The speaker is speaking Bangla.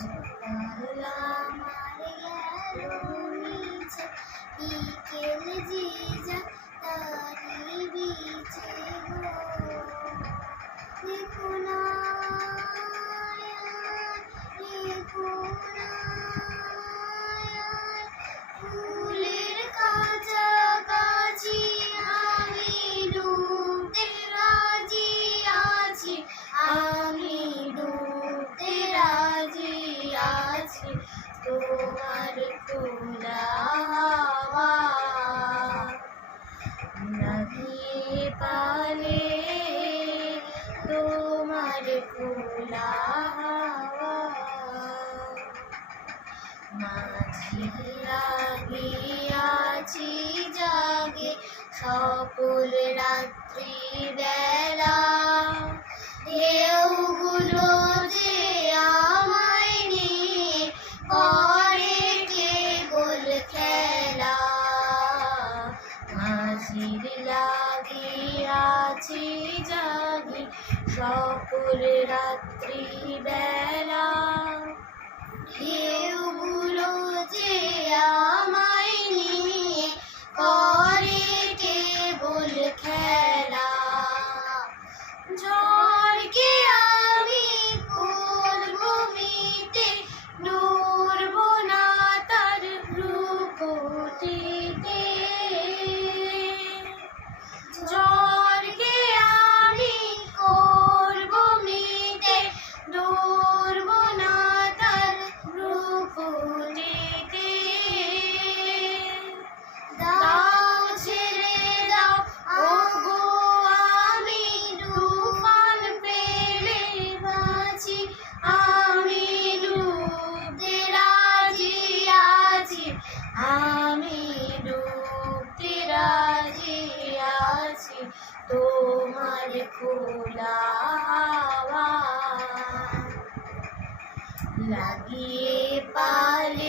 সকাল আমার গেল নিচে, বিকেল যে যায় তারি বিচে গো। দেখো না ফুলের কাছাকাছি আমি ডুবতে রাজি আছি, আমি ডুবতে রাজি আছি তোমার খোলা হাওয়া লাগিয়ে পালে, তোমার খোলা হাওয়া মাঝি লাগিয়াছি জাগে সকল রাত্রি বেলা। ঢেউগুলো যে আমায় নিয়ে করে কেবল খেলা, মাঝির লাগিয়াছি জাগে সকল রাত্রি বেলা। ঢেউগুলো যে আমায় নিয়ে করে কেবল খেলা, ঝড়কে আমি করবো মিটে, ডুববো না তার ভ্রুকুটিতে। ঝড়কে আমি করবো মিটে, ডুববো না তার ভ্রুকুটিতে। দাও ছেড়ে দাও ওগো আমি তুফান পেলে বাঁচি, আমি ডুবতে রাজি আছি, আমি ডুবতে রাজি আছি তোমার খোলা হাওয়া লাগিয়ে পালে।